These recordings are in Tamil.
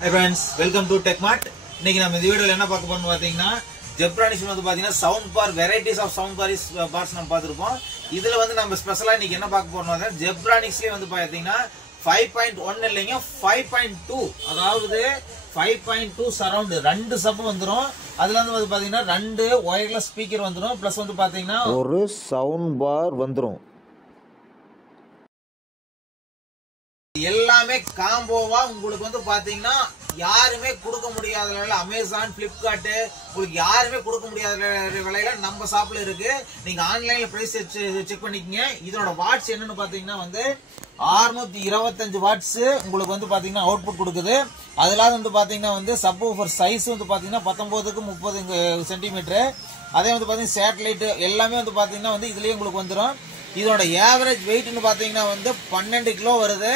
Hi friends, welcome to TechMart. இன்னைக்கு நம்ம இந்த வீடியோல என்ன பார்க்க போறோம்னு பாத்தீங்கன்னா ஜெப்ரானிக்ஸ் வந்து பாத்தீங்கன்னா sound bar varieties of sound bars நம்ம பார்த்திருப்போம். இதுல வந்து நம்ம ஸ்பெஷலா இன்னைக்கு என்ன பார்க்க போறோம்னா ஜெப்ரானிக்ஸ்லயே வந்து பாத்தீங்கன்னா 5.1 இல்லைங்க 5.2 அதாவது 5.2 சரவுண்ட் ரெண்டு சப் வந்துரும். அதுல வந்து பாத்தீங்கன்னா ரெண்டு வயர்லெஸ் ஸ்பீக்கர் வந்துரும். பிளஸ் வந்து பாத்தீங்கன்னா ஒரு சவுண்ட் பார் வந்துரும். எல்லாமே காம்போவா உங்களுக்கு வந்து பாத்தீங்கன்னா யாருமே கொடுக்க முடியாத விலையில அமேசான் பிளிப்கார்ட் உங்களுக்கு யாருமே கொடுக்க முடியாத விலையில நம்ம ஷாப்ல இருக்கு. நீங்க ஆன்லைன்ல பிரைஸ் செக் பண்ணிக்கங்க. இதோட வாட்ஸ் என்னன்னு பாத்தீங்கன்னா வந்து 625 வாட்ஸ் உங்களுக்கு வந்து பாத்தீங்கன்னா அவுட்புட் கொடுக்குது. அதெல்லாம் வந்து பாத்தீங்கன்னா வந்து சப்வூஃபர் சைஸ் வந்து பாத்தீங்கன்னா 19க்கு 30 சென்டிமீட்டர். அதே வந்து பாத்தீங்கன்னா சேட்டலைட் எல்லாமே வந்து பாத்தீங்கன்னா வந்து இதுலயே உங்களுக்கு வந்துடும். இதோட ஏவரேஜ் வெயிட்னு பாத்தீங்கன்னா வந்து 12 கிலோ வருது.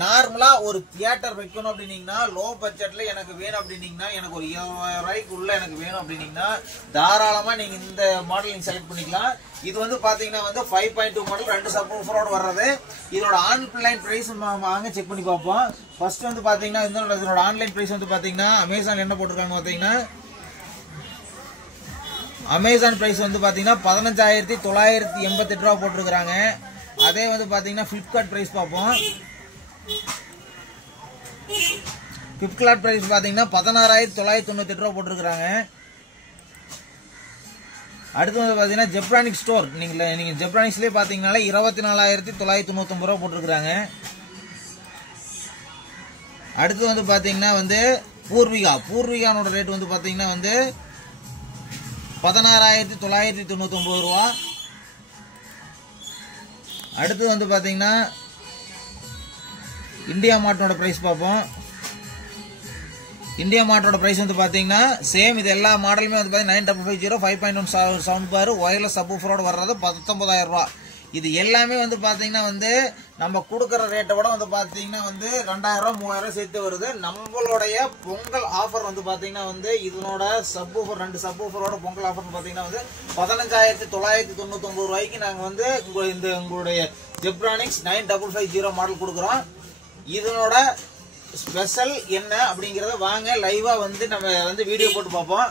நார்மலா ஒரு தியேட்டர் வைக்கணும் அப்படின்னீங்கன்னா லோ பட்ஜெட்ல எனக்கு வேணும் அப்படின்னீங்கன்னா எனக்கு ஒரு 20,000 ரூபாய்க்கு உள்ள எனக்கு வேணும் அப்படின்னீங்கன்னா தாராளமா நீங்க இந்த மாடல் நீங்க செலக்ட் பண்ணிக்கலாம். இது வந்து பாத்தீங்கன்னா வந்து 5.2 மாடல் ரெண்டு சப்வூஃபரோட வர்றது. இதோட ஆன்லைன் பிரைஸ் வாங்க செக் பண்ணி பார்ப்போம். ஃபர்ஸ்ட் வந்து பாத்தீங்கன்னா இதோட ஆன்லைன் பிரைஸ் வந்து பாத்தீங்கன்னா அமேசான் என்ன போட்டிருக்காங்க பாத்தீங்கன்னா அமேசான் பிரைஸ் வந்து பாத்தீங்கன்னா 15,988 ரூபா போட்டிருக்காங்க. அதே வந்து பாத்தீங்கன்னா பிளிப்கார்ட் பிரைஸ் பார்ப்போம். பிளிப்கார்ட் பிரைஸ் பாத்தீங்கன்னா 16,998 ரூபா போட்டிருக்காங்க. அடுத்து வந்து பாத்தீங்கன்னா ஜெப்ரானிக்ஸ் ஸ்டோர் நீங்க ஜெப்ரானிக்ஸ்லயே பாத்தீங்கன்னா 24,999 ரூபா போட்டிருக்காங்க. அடுத்து வந்து பாத்தீங்கன்னா வந்து பூர்விகானோட ரேட் வந்து பாத்தீங்கன்னா வந்து 16,999 ரூபா. அடுத்து வந்து பாத்தீங்கன்னா இந்தியா மார்ட்டோட பிரைஸ் பார்ப்போம். இந்தியா மார்ட்டோட பிரைஸ் வந்து பாத்தீங்கன்னா சேம் இது எல்லா மாடலுமே வந்து பாத்தீங்கன்னா 9550 5.1 சவுண்ட் பார் வயர்லெஸ் சப்வூஃபரோட வர்றது 19,000 ரூபா. இது எல்லாமே வந்து பாத்தீங்கன்னா வந்து நம்ம கொடுக்கற ரேட்டை விட வந்து பாத்தீங்கன்னா வந்து 2,000 ரூபா 3,000 சேர்த்து வருது. நம்மளுடைய பொங்கல் ஆஃபர் வந்து பாத்தீங்கன்னா வந்து இதனோட சப்வூஃபர் ரெண்டு சப்வூஃபரோட பொங்கல் ஆஃபர் பாத்தீங்கன்னா வந்து 15,999 ரூபாய்க்கு நாங்க வந்து உங்களுடைய ஜெப்ரானிக்ஸ் 9550 மாடல் கொடுக்குறோம். இதனோட ஸ்பெஷல் என்ன அப்படிங்கறத வாங்க லைவா வந்து நம்ம வந்து வீடியோ போட்டு பார்ப்போம்.